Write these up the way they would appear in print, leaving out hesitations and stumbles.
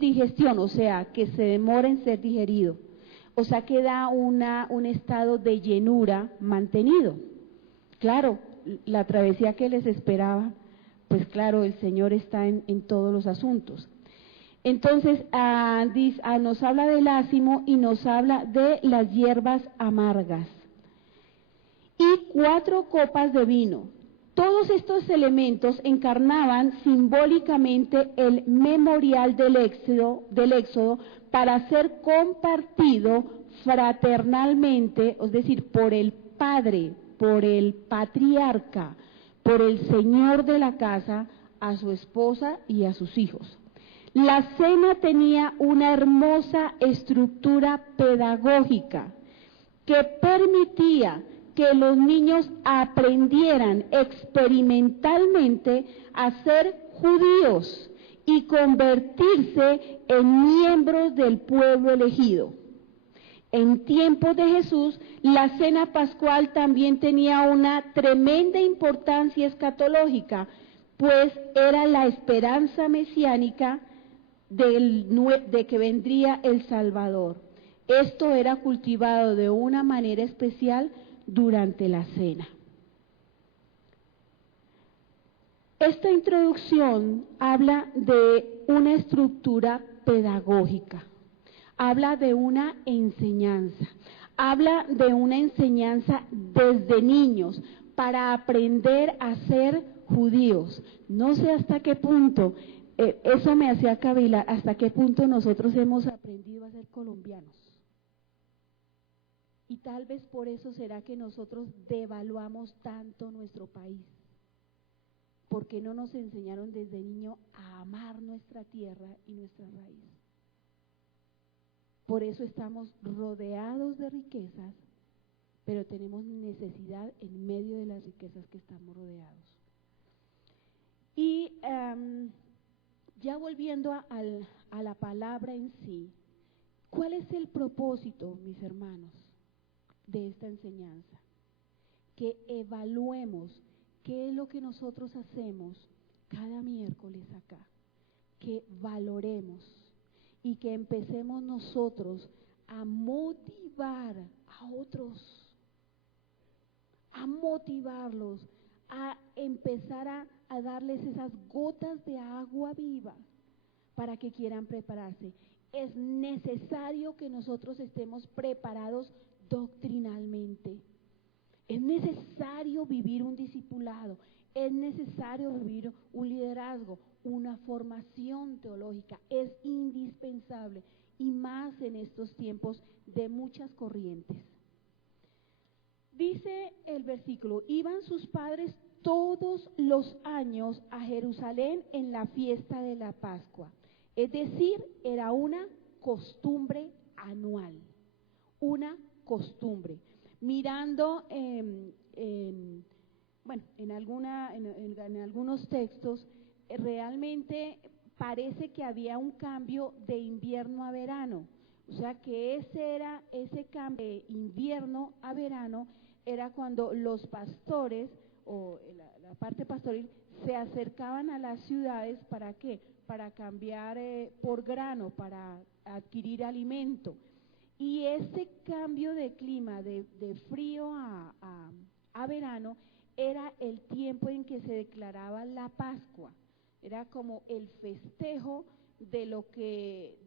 digestión, o sea, que se demora en ser digerido, o sea, que da un estado de llenura mantenido. Claro, la travesía que les esperaba, pues claro, el Señor está en todos los asuntos. Entonces, nos habla del ácimo y nos habla de las hierbas amargas. Y 4 copas de vino. Todos estos elementos encarnaban simbólicamente el memorial del Éxodo para ser compartido fraternalmente, es decir, por el padre, por el patriarca, por el señor de la casa, a su esposa y a sus hijos. La cena tenía una hermosa estructura pedagógica que permitía que los niños aprendieran experimentalmente a ser judíos y convertirse en miembros del pueblo elegido. En tiempos de Jesús, la cena pascual también tenía una tremenda importancia escatológica, pues era la esperanza mesiánica de que vendría el Salvador. Esto era cultivado de una manera especial durante la cena. Esta introducción habla de una estructura pedagógica, habla de una enseñanza desde niños para aprender a ser judíos. No sé hasta qué punto, eso me hacía cavilar, hasta qué punto nosotros hemos aprendido a ser colombianos. Y tal vez por eso será que nosotros devaluamos tanto nuestro país, porque no nos enseñaron desde niño a amar nuestra tierra y nuestra raíz. Por eso estamos rodeados de riquezas, pero tenemos necesidad en medio de las riquezas que estamos rodeados. Y ya volviendo a la palabra en sí, ¿cuál es el propósito, mis hermanos, de esta enseñanza? Que evaluemos qué es lo que nosotros hacemos cada miércoles acá, que valoremos y que empecemos nosotros a motivar a otros, a motivarlos, a empezar a darles esas gotas de agua viva para que quieran prepararse. Es necesario que nosotros estemos preparados doctrinalmente. Es necesario vivir un discipulado, es necesario vivir un liderazgo, una formación teológica, es indispensable, y más en estos tiempos de muchas corrientes. Dice el versículo: iban sus padres todos los años a Jerusalén en la fiesta de la Pascua, es decir, era una costumbre anual, una costumbre. Mirando en algunos textos, realmente parece que había un cambio de invierno a verano, o sea que ese cambio de invierno a verano era cuando los pastores o la parte pastoril se acercaban a las ciudades. ¿Para qué? Para cambiar por grano, para adquirir alimento. Y ese cambio de clima, de frío a verano, era el tiempo en que se declaraba la Pascua. Era como el festejo de lo que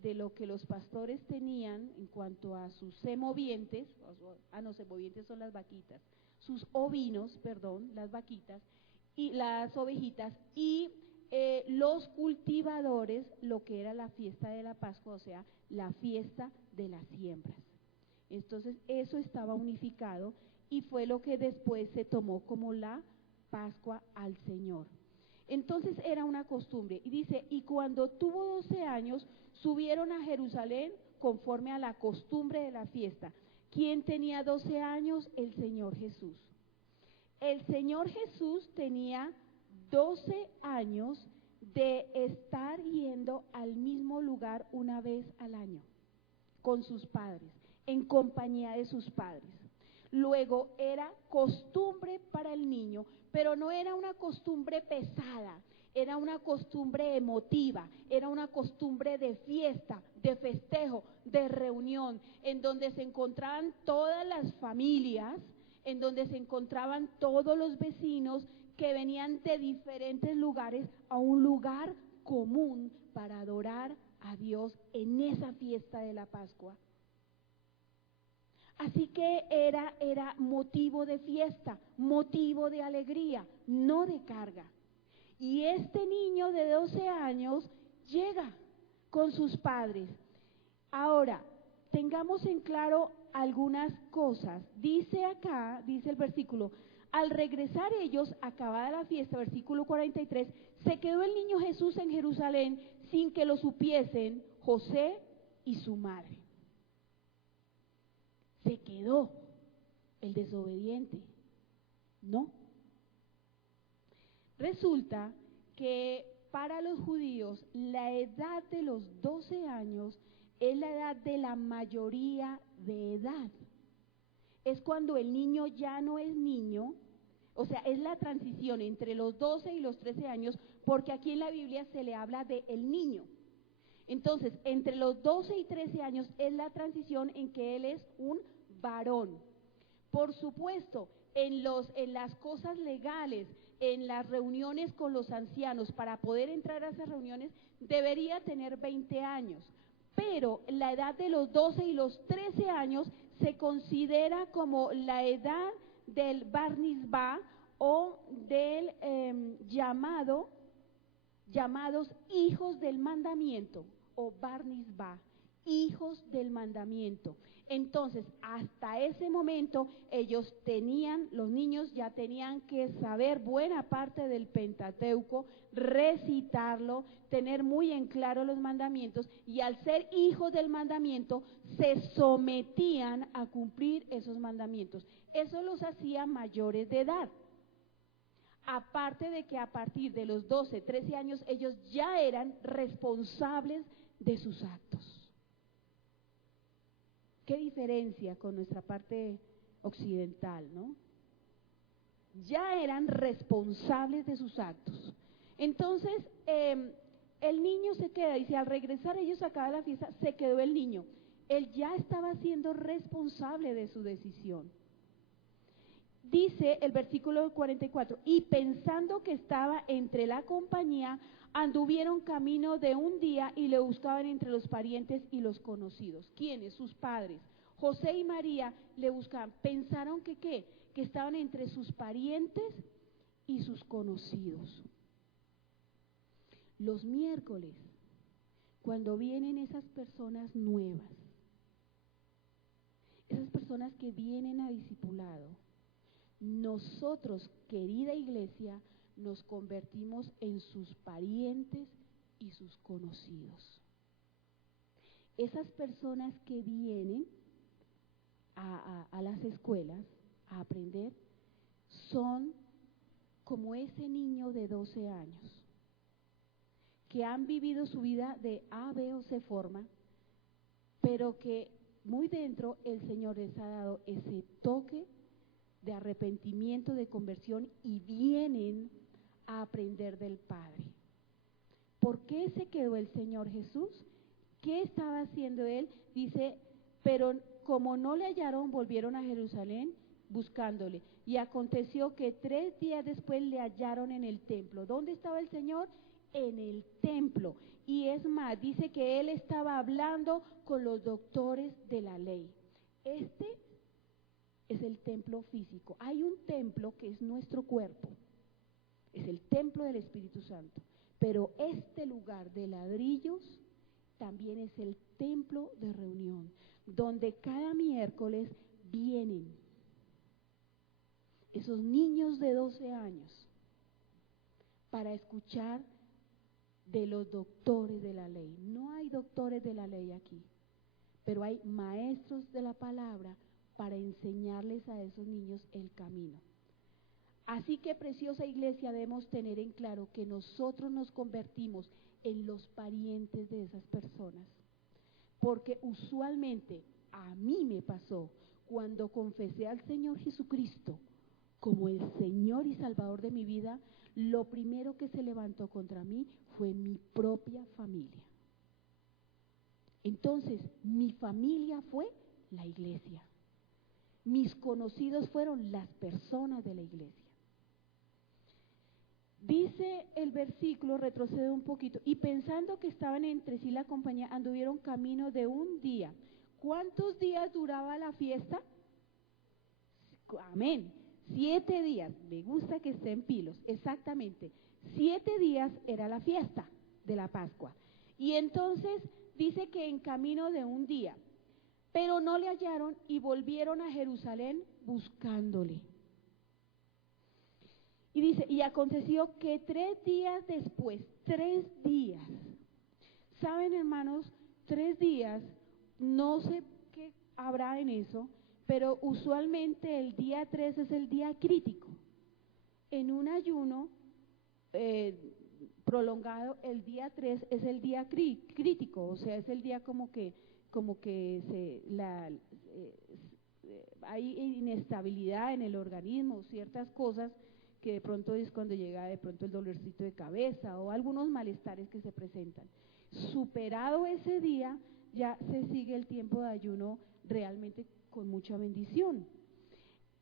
los pastores tenían en cuanto a sus semovientes, semovientes son las vaquitas, sus ovinos, las vaquitas, y las ovejitas, y los cultivadores, lo que era la fiesta de la Pascua, o sea, la fiesta de las siembras. Entonces eso estaba unificado y fue lo que después se tomó como la Pascua al Señor. Entonces era una costumbre, y dice: y cuando tuvo 12 años subieron a Jerusalén conforme a la costumbre de la fiesta. ¿Quién tenía 12 años? El Señor Jesús. El Señor Jesús tenía 12 años de estar yendo al mismo lugar una vez al año con sus padres, en compañía de sus padres. Luego era costumbre para el niño, pero no era una costumbre pesada, era una costumbre emotiva, era una costumbre de fiesta, de festejo, de reunión, en donde se encontraban todas las familias, en donde se encontraban todos los vecinos que venían de diferentes lugares a un lugar común para adorar a Dios en esa fiesta de la Pascua. Así que era motivo de fiesta, motivo de alegría, no de carga. Y este niño de 12 años llega con sus padres. Ahora, tengamos en claro algunas cosas. Dice acá, dice el versículo, al regresar ellos, acabada la fiesta, versículo 43, se quedó el niño Jesús en Jerusalén sin que lo supiesen José y su madre. Se quedó el desobediente, ¿no? Resulta que para los judíos la edad de los 12 años es la edad de la mayoría de edad. Es cuando el niño ya no es niño, o sea, es la transición entre los 12 y los 13 años, porque aquí en la Biblia se le habla de el niño. Entonces, entre los 12 y 13 años es la transición en que él es un varón. Por supuesto, en las cosas legales, en las reuniones con los ancianos, para poder entrar a esas reuniones, debería tener 20 años. Pero la edad de los 12 y los 13 años se considera como la edad del bar mitzvah o del llamados hijos del mandamiento o bar mitzvah, hijos del mandamiento. Entonces, hasta ese momento los niños ya tenían que saber buena parte del Pentateuco, recitarlo, tener muy en claro los mandamientos, y al ser hijos del mandamiento se sometían a cumplir esos mandamientos. Eso los hacía mayores de edad. Aparte de que a partir de los 12, 13 años ellos ya eran responsables de sus actos. ¿Qué diferencia con nuestra parte occidental, no? Ya eran responsables de sus actos. Entonces, el niño se queda, dice, al regresar ellos acaba la fiesta, se quedó el niño. Él ya estaba siendo responsable de su decisión. Dice el versículo 44, y pensando que estaba entre la compañía, anduvieron camino de un día y le buscaban entre los parientes y los conocidos. ¿Quiénes? Sus padres. José y María le buscaban. Pensaron que ¿qué? Que estaban entre sus parientes y sus conocidos. Los miércoles, cuando vienen esas personas nuevas, esas personas que vienen a discipulado, nosotros, querida iglesia, nos convertimos en sus parientes y sus conocidos. Esas personas que vienen a las escuelas a aprender son como ese niño de 12 años que han vivido su vida de A, B o C forma, pero que muy dentro el Señor les ha dado ese toque de arrepentimiento, de conversión, y vienen a aprender del Padre. ¿Por qué se quedó el Señor Jesús? ¿Qué estaba haciendo Él? Dice, pero como no le hallaron, volvieron a Jerusalén buscándole. Y aconteció que 3 días después le hallaron en el templo. ¿Dónde estaba el Señor? En el templo. Y es más, dice que Él estaba hablando con los doctores de la ley. Este es el templo físico. Hay un templo que es nuestro cuerpo, es el templo del Espíritu Santo, pero este lugar de ladrillos también es el templo de reunión, donde cada miércoles vienen esos niños de 12 años para escuchar de los doctores de la ley. No hay doctores de la ley aquí, pero hay maestros de la palabra para enseñarles a esos niños el camino. Así que, preciosa iglesia, debemos tener en claro que nosotros nos convertimos en los parientes de esas personas, porque usualmente a mí me pasó cuando confesé al Señor Jesucristo como el Señor y Salvador de mi vida. lo primero que se levantó contra mí fue mi propia familia. Entonces, mi familia fue la iglesia. Mis conocidos fueron las personas de la iglesia. Dice el versículo, retrocede un poquito, y pensando que estaban entre sí la compañía, anduvieron camino de un día. ¿Cuántos días duraba la fiesta? Amén. 7 días. Me gusta que estén pilos. Exactamente. 7 días era la fiesta de la Pascua. Y entonces dice que en camino de un día, pero no le hallaron y volvieron a Jerusalén buscándole. Y dice, y aconteció que 3 días después, 3 días, ¿saben, hermanos? 3 días, no sé qué habrá en eso, pero usualmente el día 3 es el día crítico. En un ayuno prolongado, el día 3 es el día crítico, o sea, es el día como que hay inestabilidad en el organismo, ciertas cosas que de pronto es cuando llega de pronto el dolorcito de cabeza o algunos malestares que se presentan. Superado ese día, ya se sigue el tiempo de ayuno realmente con mucha bendición.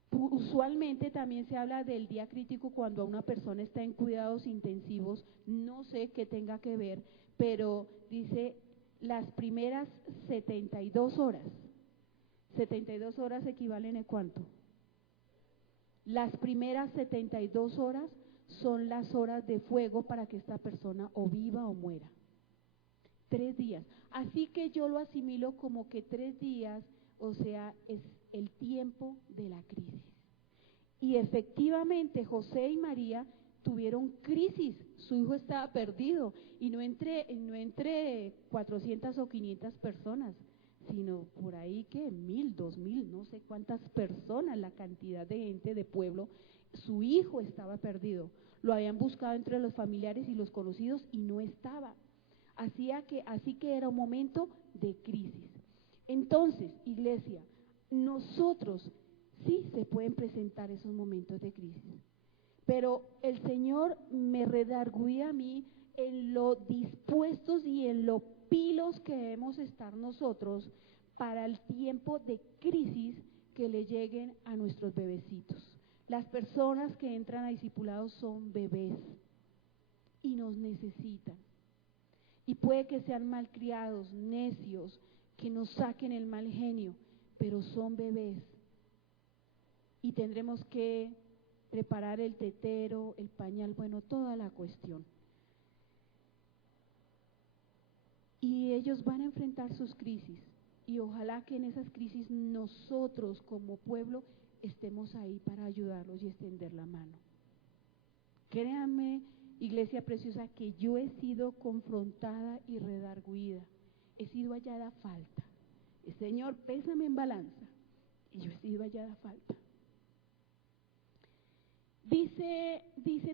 Usualmente también se habla del día crítico cuando una persona está en cuidados intensivos, no sé qué tenga que ver, pero dice las primeras 72 horas. 72 horas equivalen a ¿cuánto? Las primeras 72 horas son las horas de fuego para que esta persona o viva o muera. 3 días. Así que yo lo asimilo como que 3 días, o sea, es el tiempo de la crisis. Y efectivamente José y María tuvieron crisis. Su hijo estaba perdido y no entre 400 o 500 personas, sino por ahí que 1000, 2000, no sé cuántas personas, la cantidad de gente de pueblo. Su hijo estaba perdido, lo habían buscado entre los familiares y los conocidos y no estaba. Así que era un momento de crisis. Entonces, iglesia, nosotros sí se pueden presentar esos momentos de crisis, pero el Señor me redarguye a mí en lo dispuestos y en lo pilos que debemos estar nosotros para el tiempo de crisis que le lleguen a nuestros bebecitos. Las personas que entran a discipulados son bebés y nos necesitan. Y puede que sean malcriados, necios, que nos saquen el mal genio, pero son bebés. Y tendremos que preparar el tetero, el pañal, bueno, toda la cuestión. Y ellos van a enfrentar sus crisis. Y ojalá que en esas crisis nosotros como pueblo estemos ahí para ayudarlos y extender la mano. Créanme, iglesia preciosa, que yo he sido confrontada y redarguida. He sido hallada falta. El Señor, pésame en balanza. Y yo he sido hallada falta. Dice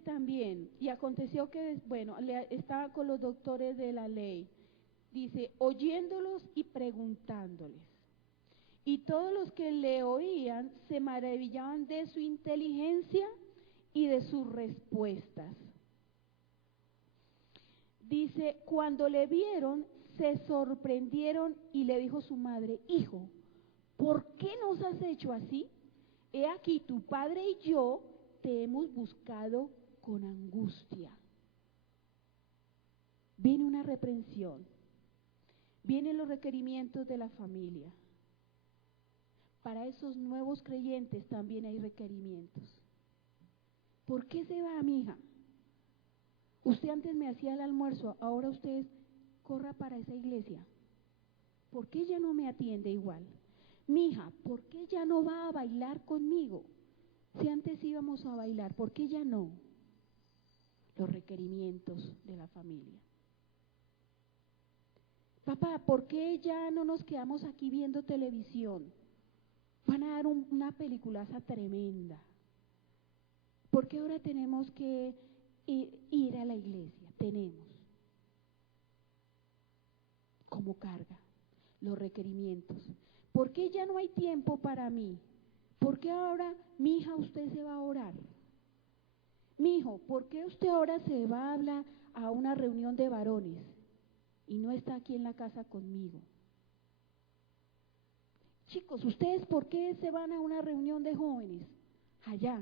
también, y aconteció que, bueno, estaba con los doctores de la ley. Dice, oyéndolos y preguntándoles. Y todos los que le oían se maravillaban de su inteligencia y de sus respuestas. Dice, cuando le vieron, se sorprendieron y le dijo su madre, hijo, ¿por qué nos has hecho así? He aquí tu padre y yo te hemos buscado con angustia. Viene una reprensión, vienen los requerimientos de la familia. Para esos nuevos creyentes también hay requerimientos. ¿Por qué se va, mija? Usted antes me hacía el almuerzo, ahora usted corra para esa iglesia. ¿Por qué ya no me atiende igual? Mija, ¿por qué ya no va a bailar conmigo? Si antes íbamos a bailar, ¿por qué ya no? Los requerimientos de la familia. Papá, ¿por qué ya no nos quedamos aquí viendo televisión? Van a dar una peliculaza tremenda. ¿Por qué ahora tenemos que ir a la iglesia? Tenemos como carga los requerimientos. ¿Por qué ya no hay tiempo para mí? ¿Por qué ahora, mi hija, usted se va a orar? mijo, ¿por qué usted ahora se va a hablar a una reunión de varones y no está aquí en la casa conmigo? Chicos, ¿ustedes por qué se van a una reunión de jóvenes allá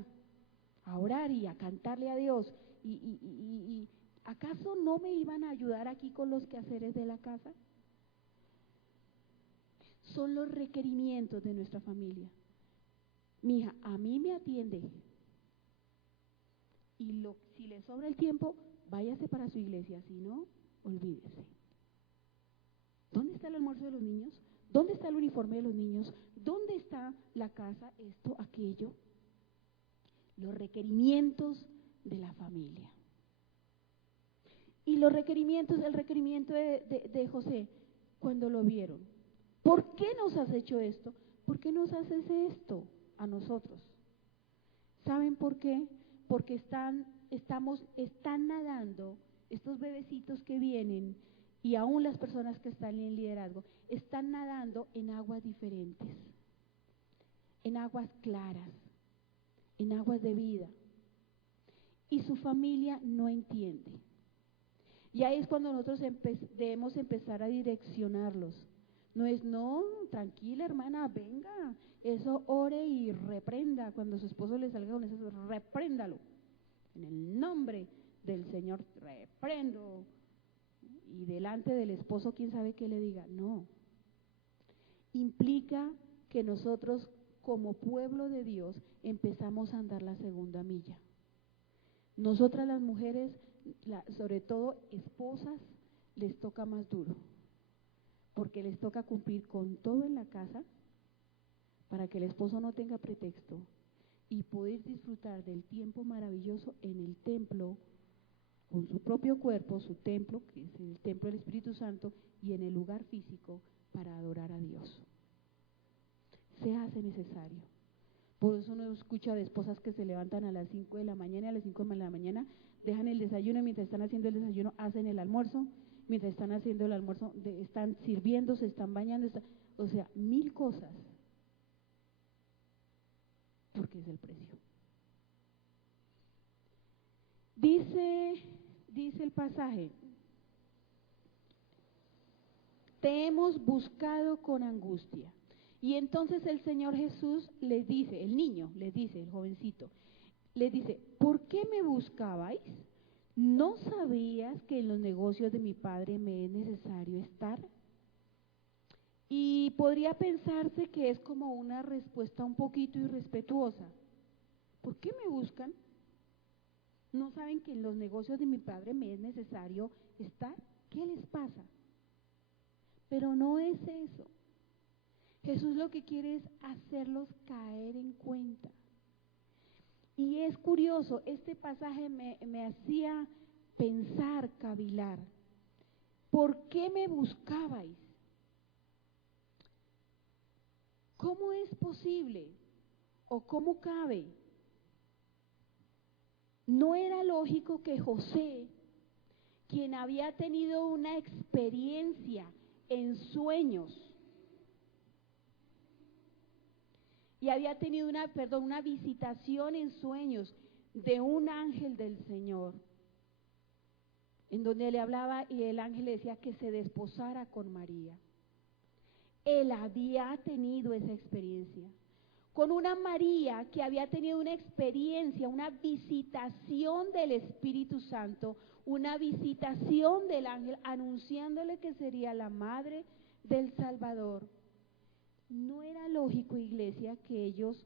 a orar y a cantarle a Dios? ¿Y acaso no me iban a ayudar aquí con los quehaceres de la casa? Son los requerimientos de nuestra familia. Mija, a mí me atiende. Y si le sobra el tiempo, váyase para su iglesia, si no, olvídese. ¿Dónde está el almuerzo de los niños? ¿Dónde está el uniforme de los niños? ¿Dónde está la casa? Esto, aquello. Los requerimientos de la familia. Y los requerimientos, el requerimiento de José, cuando lo vieron. ¿Por qué nos has hecho esto? ¿Por qué nos haces esto a nosotros? ¿Saben por qué? Porque están nadando, estos bebecitos que vienen, y aún las personas que están en liderazgo, están nadando en aguas diferentes, en aguas claras, en aguas de vida. Y su familia no entiende. Y ahí es cuando nosotros debemos empezar a direccionarlos. No, tranquila hermana, venga, eso ore y reprenda. Cuando su esposo le salga con eso, repréndalo. En el nombre del Señor, reprendo. Y delante del esposo, quién sabe qué le diga. No. Implica que nosotros, como pueblo de Dios, empezamos a andar la segunda milla. Nosotras las mujeres, sobre todo esposas, les toca más duro, porque les toca cumplir con todo en la casa para que el esposo no tenga pretexto y poder disfrutar del tiempo maravilloso en el templo, con su propio cuerpo, su templo, que es el templo del Espíritu Santo, y en el lugar físico para adorar a Dios. Se hace necesario. Por eso uno escucha de esposas que se levantan a las 5 de la mañana, y a las 5 de la mañana dejan el desayuno, y mientras están haciendo el desayuno hacen el almuerzo, mientras están haciendo el almuerzo están sirviendo, se están bañando, o sea, 1000 cosas, porque es el precio. Dice el pasaje, te hemos buscado con angustia. Y entonces el Señor Jesús les dice, el niño les dice, el jovencito, les dice, ¿por qué me buscabais? ¿No sabías que en los negocios de mi Padre me es necesario estar? Y podría pensarse que es como una respuesta un poquito irrespetuosa. ¿Por qué me buscan? ¿No saben que en los negocios de mi Padre me es necesario estar? ¿Qué les pasa? Pero no es eso. Jesús lo que quiere es hacerlos caer en cuenta. Y es curioso, este pasaje me hacía pensar, cavilar. ¿Por qué me buscabais? ¿Cómo es posible? ¿O cómo cabe? No era lógico que José, quien había tenido una experiencia en sueños, y había tenido una visitación en sueños de un ángel del Señor, en donde le hablaba y el ángel le decía que se desposara con María. Él había tenido esa experiencia con una María que había tenido una experiencia, una visitación del Espíritu Santo, una visitación del ángel anunciándole que sería la madre del Salvador. No era lógico, iglesia, que ellos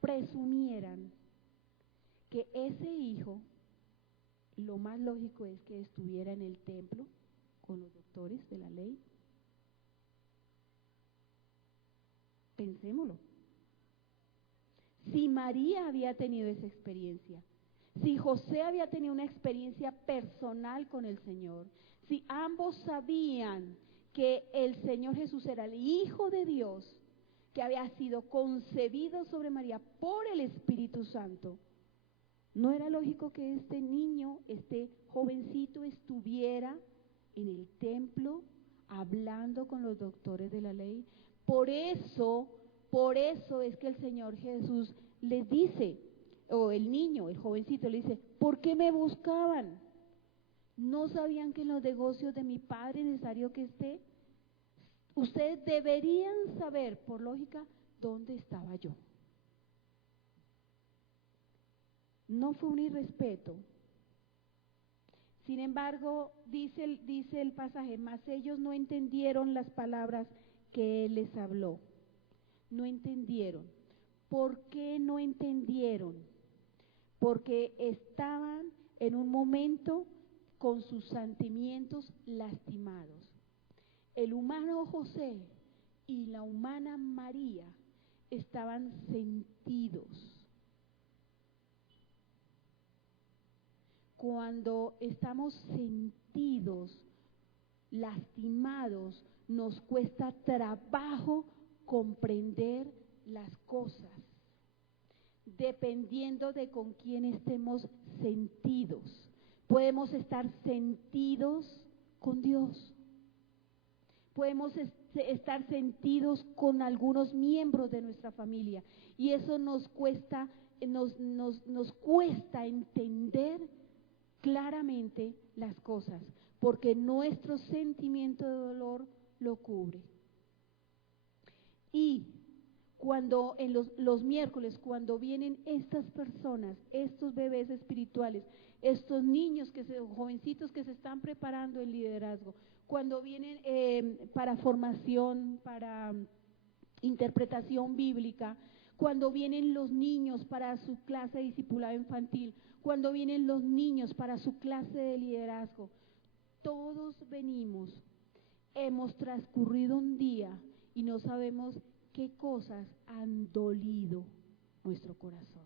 presumieran que ese hijo, lo más lógico es que estuviera en el templo con los doctores de la ley. Pensémoslo. Si María había tenido esa experiencia, si José había tenido una experiencia personal con el Señor, si ambos sabían que el Señor Jesús era el Hijo de Dios, que había sido concebido sobre María por el Espíritu Santo, ¿no era lógico que este niño, este jovencito estuviera en el templo hablando con los doctores de la ley? Por eso es que el Señor Jesús les dice, o el niño, el jovencito, le dice, ¿por qué me buscaban? ¿No sabían que en los negocios de mi padre es necesario que esté? Ustedes deberían saber, por lógica, dónde estaba yo. No fue un irrespeto. Sin embargo, dice el pasaje, mas ellos no entendieron las palabras que él les habló. No entendieron. ¿Por qué no entendieron? Porque estaban en un momento con sus sentimientos lastimados. El humano José y la humana María estaban sentidos. Cuando estamos sentidos, lastimados, nos cuesta trabajo comprender las cosas, dependiendo de con quién estemos sentidos. Podemos estar sentidos con Dios, podemos estar sentidos con algunos miembros de nuestra familia, y eso nos cuesta entender claramente las cosas, porque nuestro sentimiento de dolor lo cubre. Y cuando en los miércoles, cuando vienen estas personas, estos bebés espirituales, estos niños, jovencitos que se están preparando en liderazgo, cuando vienen para formación, para interpretación bíblica, cuando vienen los niños para su clase de discipulado infantil, cuando vienen los niños para su clase de liderazgo, todos venimos, hemos transcurrido un día y no sabemos qué cosas han dolido nuestro corazón.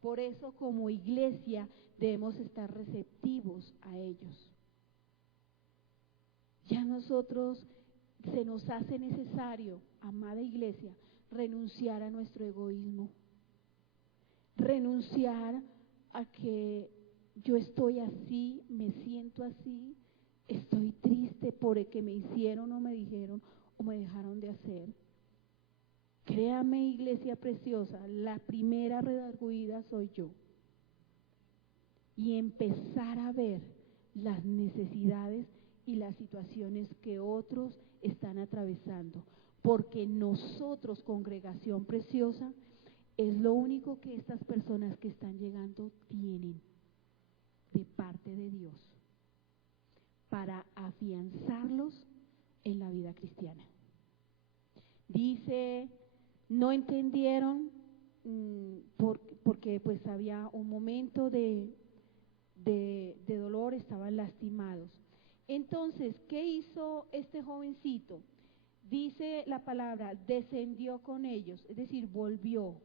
Por eso, como iglesia, debemos estar receptivos a ellos. Ya nosotros, se nos hace necesario, amada iglesia, renunciar a nuestro egoísmo, renunciar a que yo estoy así, me siento así, estoy triste porque me hicieron o me dijeron o me dejaron de hacer. Créame, iglesia preciosa, la primera redarguida soy yo. Y empezar a ver las necesidades y las situaciones que otros están atravesando, porque nosotros, congregación preciosa, es lo único que estas personas que están llegando tienen de parte de Dios para afianzarlos en la vida cristiana. Dice, no entendieron porque pues había un momento de dolor, estaban lastimados. Entonces, ¿qué hizo este jovencito? Dice la palabra, descendió con ellos, es decir, volvió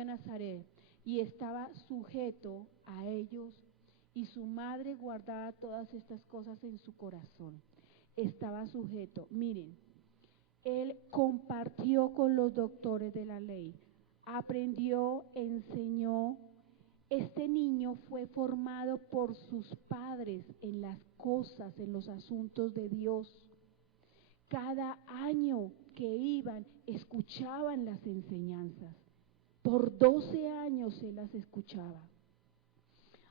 a Nazaret y estaba sujeto a ellos, y su madre guardaba todas estas cosas en su corazón. Estaba sujeto. Miren, él compartió con los doctores de la ley, aprendió, enseñó. Este niño fue formado por sus padres en las cosas, en los asuntos de Dios. Cada año que iban, escuchaban las enseñanzas. Por 12 años se las escuchaba.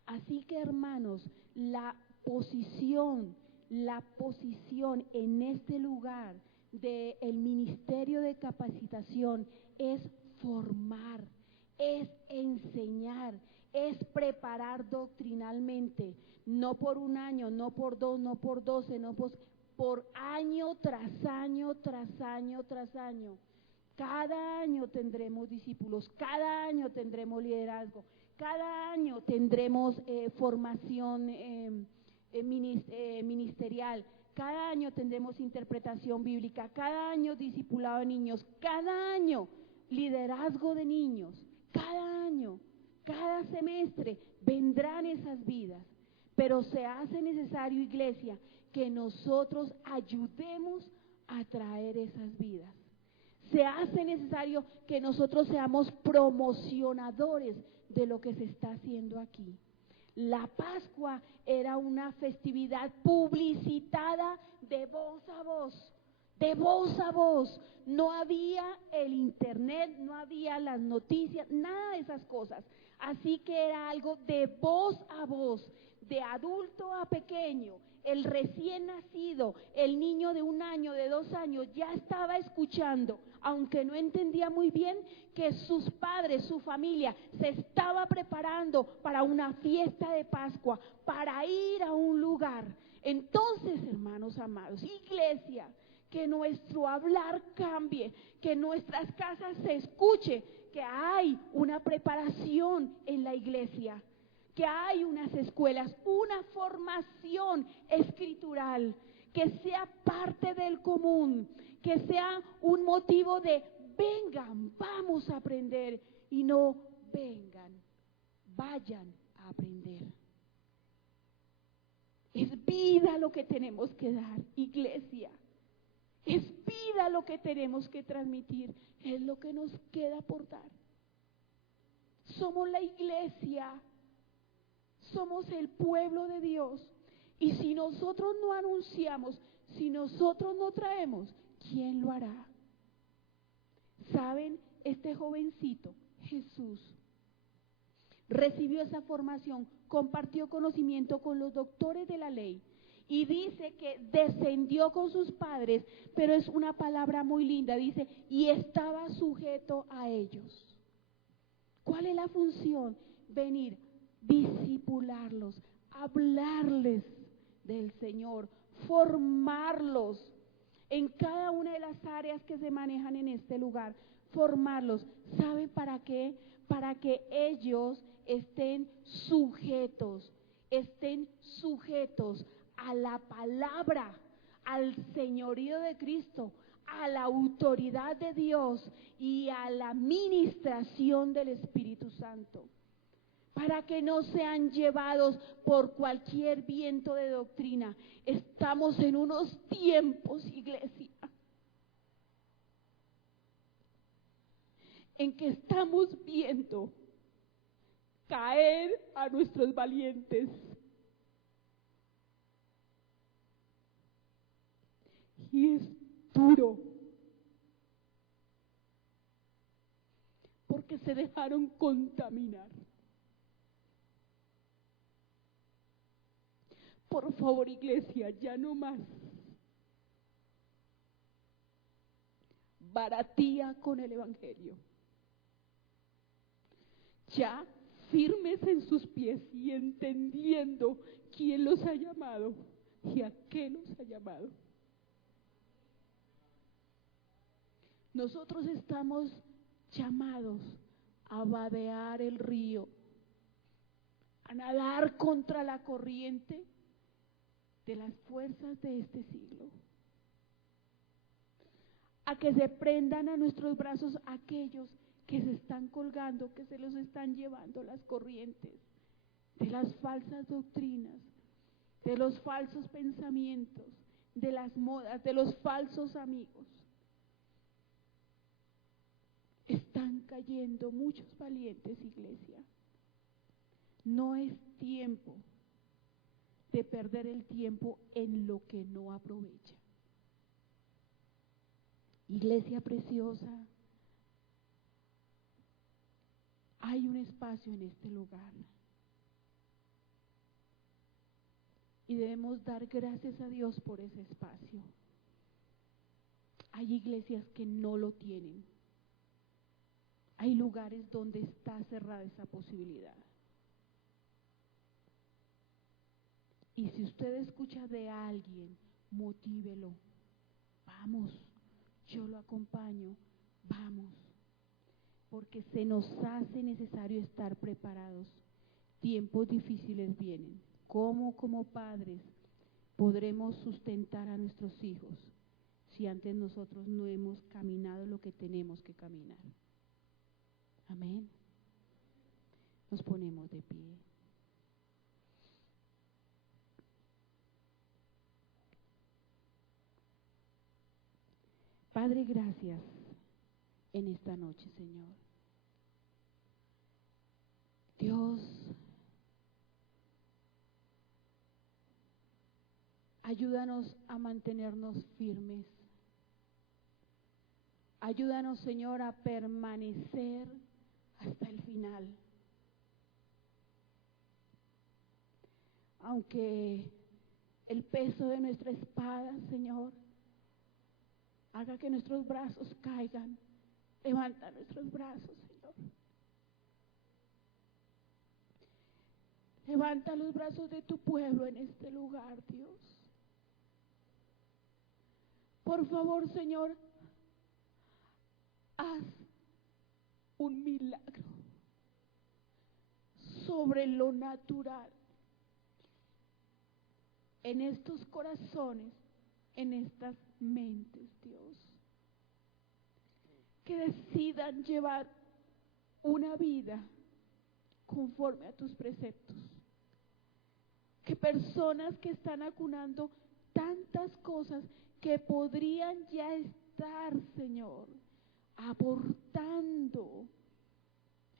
Así que, hermanos, la posición en este lugar del ministerio de capacitación es formar, es enseñar, es preparar doctrinalmente, no por un año, no por 2, no por 12, no por año tras año, tras año, tras año. Cada año tendremos discípulos, cada año tendremos liderazgo, cada año tendremos formación ministerial, cada año tendremos interpretación bíblica, cada año discipulado de niños, cada año liderazgo de niños, cada año, cada semestre vendrán esas vidas, pero se hace necesario, iglesia, que nosotros ayudemos a traer esas vidas. Se hace necesario que nosotros seamos promocionadores de lo que se está haciendo aquí. La Pascua era una festividad publicitada de voz a voz, de voz a voz. No había el internet, no había las noticias, nada de esas cosas. Así que era algo de voz a voz, de adulto a pequeño. El recién nacido, el niño de 1 año, de 2 años, ya estaba escuchando, aunque no entendía muy bien, que sus padres, su familia, se estaba preparando para una fiesta de Pascua, para ir a un lugar. Entonces, hermanos amados, iglesia, que nuestro hablar cambie, que en nuestras casas se escuche que hay una preparación en la iglesia, que hay unas escuelas, una formación escritural, que sea parte del común, que sea un motivo de vengan, vamos a aprender, y no vengan, vayan a aprender. Es vida lo que tenemos que dar, iglesia. Es vida lo que tenemos que transmitir, es lo que nos queda por dar. Somos la iglesia, somos el pueblo de Dios, y si nosotros no anunciamos, si nosotros no traemos, ¿quién lo hará? ¿Saben? Este jovencito, Jesús, recibió esa formación, compartió conocimiento con los doctores de la ley, y dice que descendió con sus padres, pero es una palabra muy linda, dice, y estaba sujeto a ellos. ¿Cuál es la función? Venir, discipularlos, hablarles del Señor, formarlos en cada una de las áreas que se manejan en este lugar, formarlos. ¿Saben para qué? Para que ellos estén sujetos a la palabra, al señorío de Cristo, a la autoridad de Dios y a la ministración del Espíritu Santo, para que no sean llevados por cualquier viento de doctrina. Estamos en unos tiempos, iglesia, en que estamos viendo caer a nuestros valientes. Y es duro, porque se dejaron contaminar. Por favor, iglesia, ya no más. Baratía con el evangelio. Ya firmes en sus pies y entendiendo quién los ha llamado y a qué los ha llamado. Nosotros estamos llamados a vadear el río, a nadar contra la corriente de las fuerzas de este siglo, a que se prendan a nuestros brazos aquellos que se están colgando, que se los están llevando las corrientes de las falsas doctrinas, de los falsos pensamientos, de las modas, de los falsos amigos. Están cayendo muchos valientes, iglesia. No es tiempo de perder el tiempo en lo que no aprovecha. Iglesia preciosa, hay un espacio en este lugar y debemos dar gracias a Dios por ese espacio. Hay iglesias que no lo tienen. Hay lugares donde está cerrada esa posibilidad. Y si usted escucha de alguien, motívelo. Vamos, yo lo acompaño, vamos. Porque se nos hace necesario estar preparados. Tiempos difíciles vienen. ¿Cómo como padres podremos sustentar a nuestros hijos si antes nosotros no hemos caminado lo que tenemos que caminar? Amén. Nos ponemos de pie. Padre, gracias en esta noche, Señor. Dios, ayúdanos a mantenernos firmes, Ayúdanos, Señor, a permanecer hasta el final. Aunque el peso de nuestra espada, Señor, haga que nuestros brazos caigan, levanta nuestros brazos, Señor. Levanta los brazos de tu pueblo en este lugar, Dios. Por favor, Señor, haz un milagro sobre lo natural en estos corazones, en estas mentes, Dios, que decidan llevar una vida conforme a tus preceptos. Que personas que están acunando tantas cosas que podrían ya estar, Señor, aportando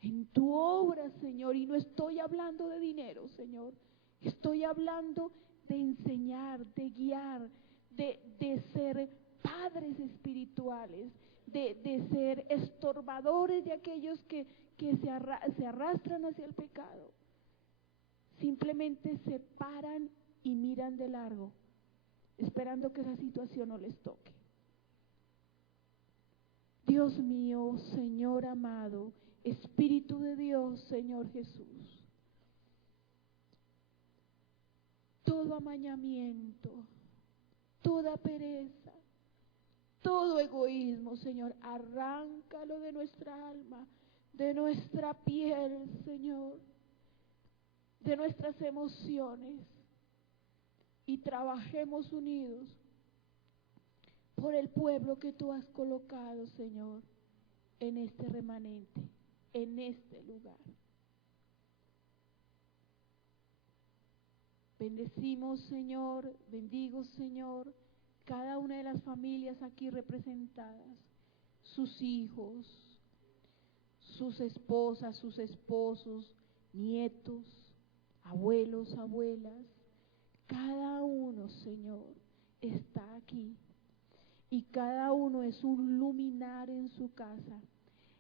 en tu obra, Señor, y no estoy hablando de dinero, Señor, estoy hablando de enseñar, de guiar, de ser padres espirituales, de ser estorbadores de aquellos que se arrastran hacia el pecado. Simplemente se paran y miran de largo, esperando que esa situación no les toque. Dios mío, Señor amado, Espíritu de Dios, Señor Jesús, todo amañamiento, toda pereza, todo egoísmo, Señor, arráncalo de nuestra alma, de nuestra piel, Señor, de nuestras emociones, y trabajemos unidos por el pueblo que tú has colocado, Señor, en este remanente, en este lugar. Bendecimos, Señor, bendigo, Señor, cada una de las familias aquí representadas, sus hijos, sus esposas, sus esposos, nietos, abuelos, abuelas. Cada uno, Señor, está aquí. Y cada uno es un luminar en su casa.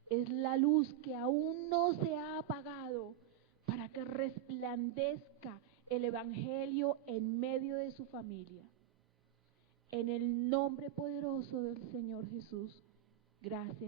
Es la luz que aún no se ha apagado para que resplandezca el Evangelio en medio de su familia. En el nombre poderoso del Señor Jesús. Gracias.